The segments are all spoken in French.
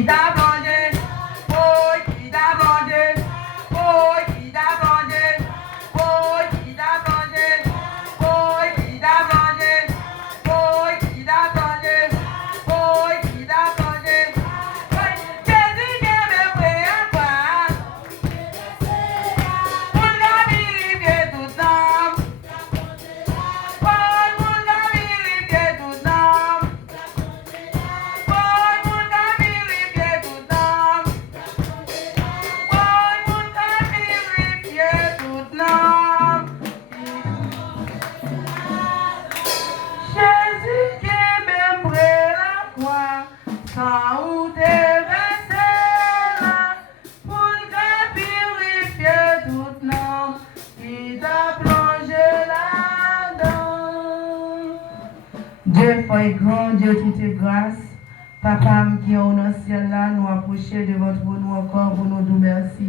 qui t'a plongé, oh, qui t'a plongé, oh, qui t'a plongé, oh, qui t'a plongé, oh, qui t'a plongé, oh, qui t'a plongé, oh, qui t'a plongé. Jésus qui me prie à toi, pour la vérifier tout temps, pour la vérifier tout temps, pour la vérifier tout temps, pour la vérifier tout temps. Jésus qui me prie la croix, sans où t'es versé là, pour la purifier tout nom, qui t'a plongé là-dedans. Dieu fait grand, Dieu tout est grâce. Papa qui est au ciel là, nous approcher de votre nous encore pour nous dire merci.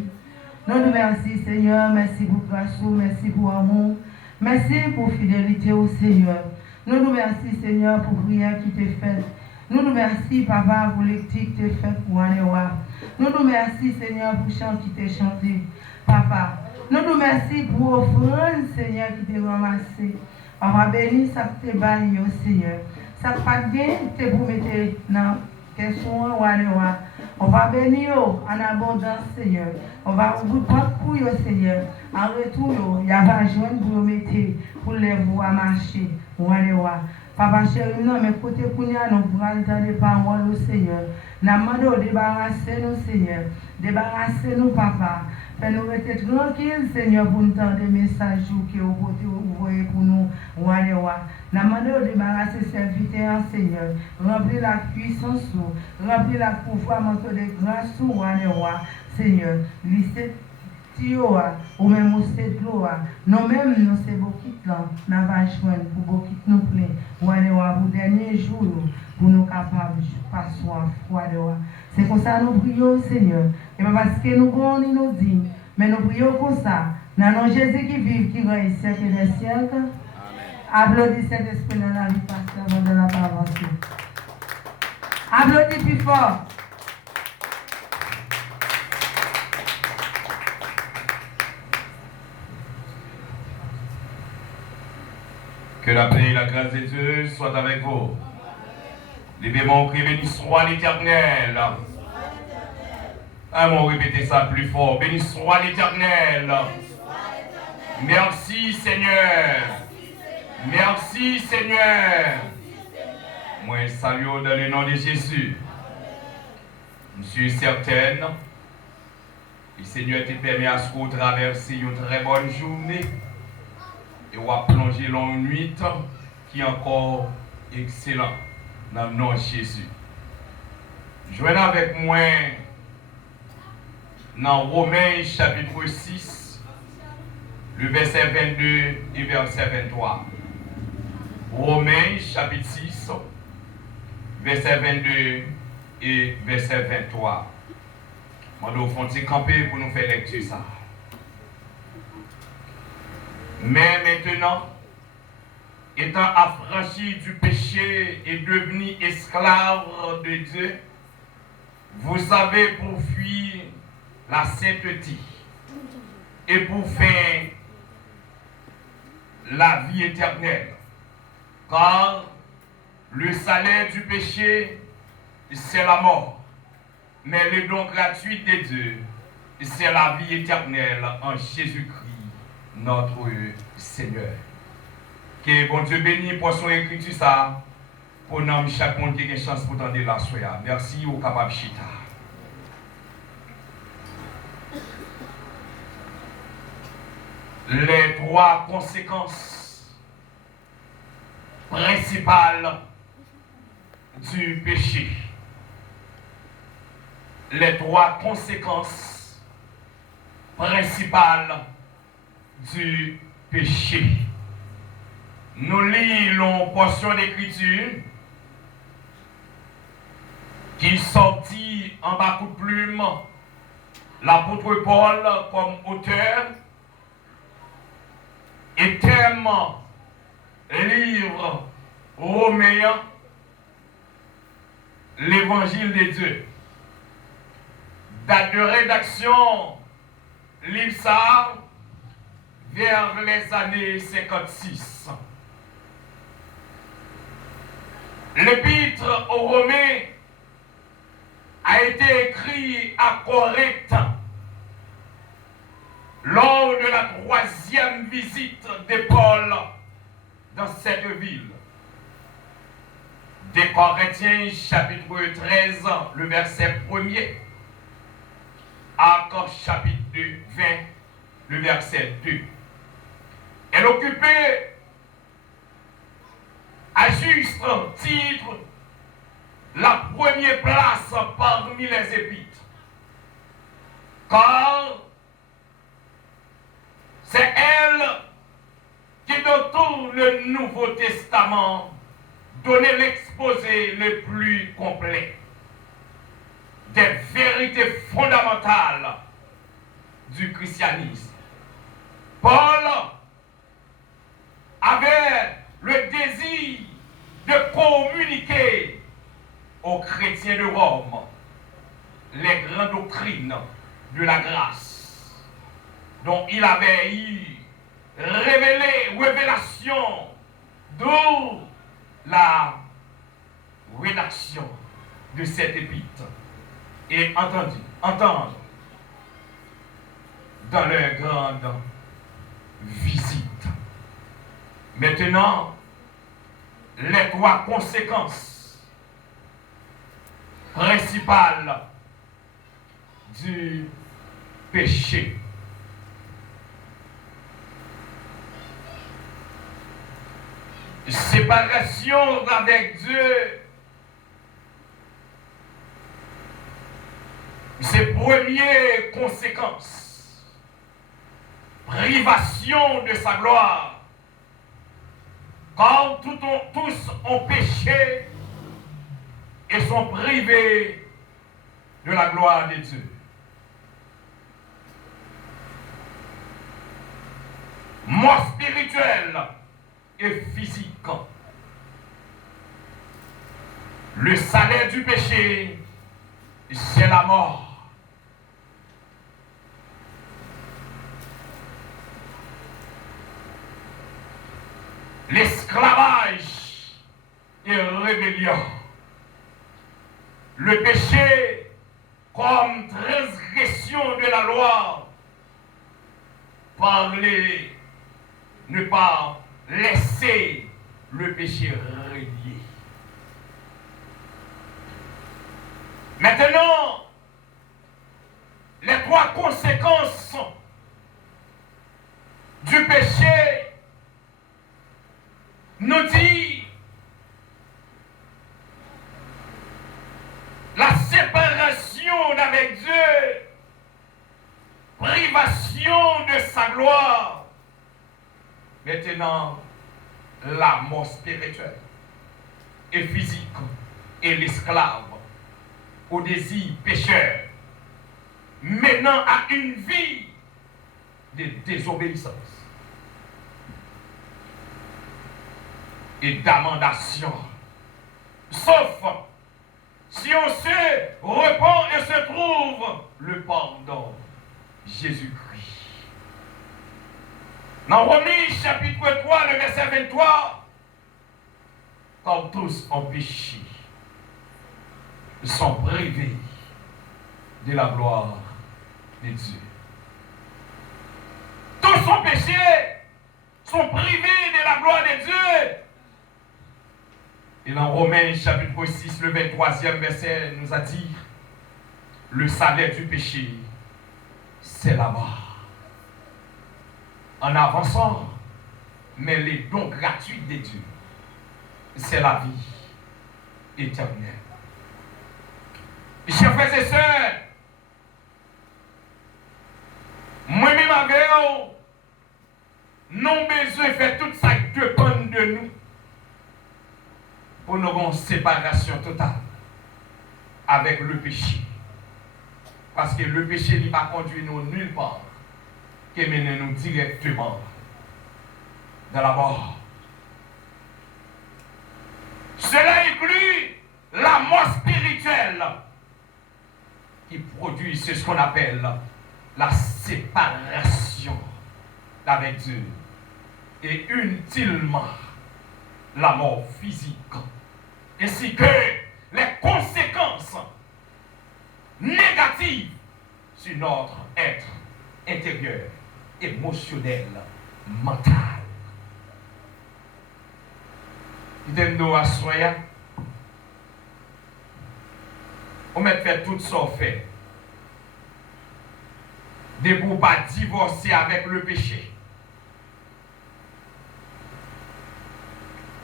Nous nous merci Seigneur, merci pour grâce, merci pour amour, merci pour fidélité au Seigneur. Nous nous merci Seigneur pour prière qui t'est faite. Nous nous merci Papa pour l'éthique qui t'est faite pour aller voir. Nous nous merci Seigneur pour chant qui t'est chanté. Papa, nous nous merci pour offrande Seigneur qui t'est ramassé. Papa béni ça t'est banni au Seigneur. Ça pas bien t'es pour mettre dans question ou aller voir. On va bénir en abondance, Seigneur. On va vous prendre pour vous, Seigneur. En retour, il y a pas joindre pour vous mettre, pour les vous à marcher, ou aller voir. Papa chéri, non, mais côté Kounia, nous pourrons entendre des paroles au Seigneur. Nous demandons de débarrasser nous, Seigneur. Débarrasser nous, Papa. Fais-nous rester tranquilles, Seigneur, pour nous entendre des messages que vous voyez pour nous, ou aller voir. Nous demandons de débarrasser serviteurs, Seigneur. Remplir la puissance, remplir la pouvoir, manteau de grâce, ou aller voir, Seigneur. Lycée. Ou même au cédlo, nous-mêmes, nous c'est beaucoup de temps, nous avons joindre pour beaucoup de nous plein, ou aller voir pour dernier jour, pour nous capables de passer à froid. C'est comme ça nous prions, Seigneur. Et pas parce que nous nous dit, mais nous prions comme ça. Dans le nom de Jésus qui vit, qui règne siècle des siècles. Applaudissez Saint-Esprit dans la vie, pasteur, avant de la parole. Applaudissez plus fort. Que la paix et la grâce de Dieu soient avec vous. Les mon cri, béni soit l'Éternel. Un mot, répétez ça plus fort. Béni soit l'Éternel. Merci Seigneur. Merci Seigneur. Moi, salue dans le nom de Jésus. Je suis certaine que le Seigneur te permet à ce qu'on traverse une très bonne journée. Et on va plonger dans une nuit qui est encore excellente dans le nom de Jésus. Joignez avec moi dans Romains chapitre 6, le verset 22 et verset 23. Romains chapitre 6, verset 22 et verset 23. Je vais vous camper pour nous faire lecture ça. Mais maintenant, étant affranchi du péché et devenu esclave de Dieu, vous avez pour fuir la sainteté et pour faire la vie éternelle. Car le salaire du péché, c'est la mort. Mais le don gratuit de Dieu, c'est la vie éternelle en Jésus-Christ, notre Seigneur. Que bon Dieu bénisse pour son écriture ça, pour nous chaque monde qui a une chance pour tendre la soya. Merci au capable chita. Les trois conséquences principales du péché. Les trois conséquences principales du péché. Nous lisons une portion d'écriture qui sortit en bas coup de plume l'apôtre Paul comme auteur et thème livre Romains, l'évangile de Dieu. Date de rédaction, l'IMSA, vers les années 56. L'épître aux Romains a été écrit à Corinthe lors de la 3e visite de Paul dans cette ville. Des Corinthiens, chapitre 13, le verset 1er, Actes, chapitre 20, le verset 2. Elle occupait à juste titre la première place parmi les épîtres. Car c'est elle qui, dans tout le Nouveau Testament, donnait l'exposé le plus complet des vérités fondamentales du christianisme. Paul avait le désir de communiquer aux chrétiens de Rome les grandes doctrines de la grâce dont il avait eu révélation, d'où la rédaction de cette épître et entendre dans leur grande visite. Maintenant, les 3 conséquences principales du péché. Séparation avec Dieu, ses premières conséquences. Privation de sa gloire. Car tous ont péché et sont privés de la gloire de Dieu. Mort spirituelle et physique. Le salaire du péché, c'est la mort. L'esclavage et rébellion. Le péché comme transgression de la loi, ne pas laisser le péché régner. Maintenant, les 3 conséquences du péché nous dit la séparation d'avec Dieu, privation de sa gloire. Maintenant, la mort spirituelle et physique et l'esclave au désir pécheur, menant à une vie de désobéissance et d'amendation. Sauf si on se repent et se trouve le pardon Jésus-Christ. Dans Romains chapitre 3, le verset 23, comme tous ont péché, sont privés de la gloire de Dieu. Tous ont péché, sont privés de la gloire de Dieu. Et dans Romains chapitre 6, le 23e verset nous a dit, le salaire du péché, c'est la mort. En avançant, mais les dons gratuits de Dieu, c'est la vie éternelle. Chers frères et sœurs, moi-même avec vous, nous besoin de faire tout ça qui dépend de nous pour nous avoir une séparation totale avec le péché. Parce que le péché ne va conduire nous nulle part, qui mène nous directement dans la mort. Cela inclut la mort spirituelle. qui produit ce qu'on appelle la séparation avec Dieu et utilement la mort physique, ainsi que les conséquences négatives sur notre être intérieur, émotionnel, mental. Il nous a soigné. On met fait tout ça fait. De pour pas divorcer avec le péché.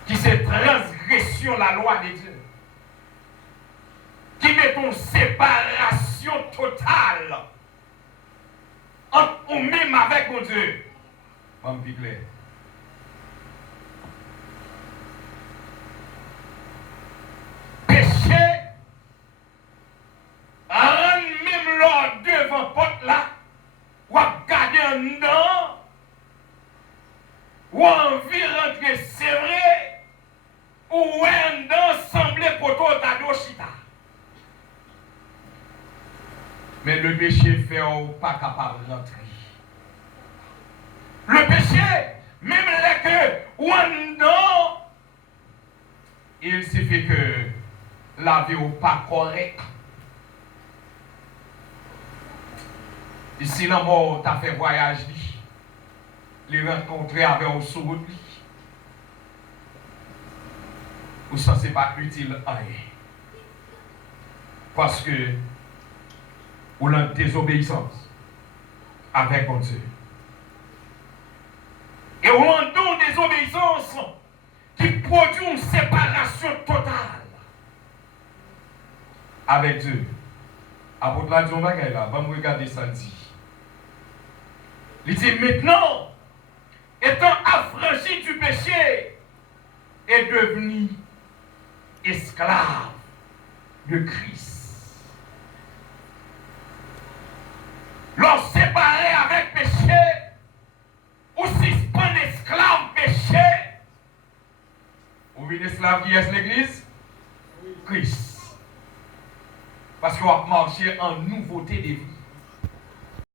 Qui c'est transgression la loi de Dieu. Qui met une séparation totale entre ou même avec mon Dieu. On me dit clair. Péché, rend même l'ordre devant porte là, ou à garder un nom, ou envie rentrer, c'est vrai, ou un nom semblait pour toi d'Adochita. Mais le péché fait pas capable de rentrer. Le péché, même les que ou un nom, il suffit que la vie n'est pas correcte. Ici, la mort t'a fait voyage, les rencontrer avec un sourd, ou ça, c'est pas utile à rien. Parce que, ou la désobéissance avec mon Dieu. Et ou en don désobéissance qui produit une séparation totale avec Dieu. Apôtre la Dion Bagay là, va me regarder ça dit. Il dit maintenant, étant affranchi du péché, est devenu esclave de Christ. L'on séparé avec péché, ou suspend esclave péché, ou une esclave qui est l'église? Christ. Parce qu'on va marcher en nouveauté de vie.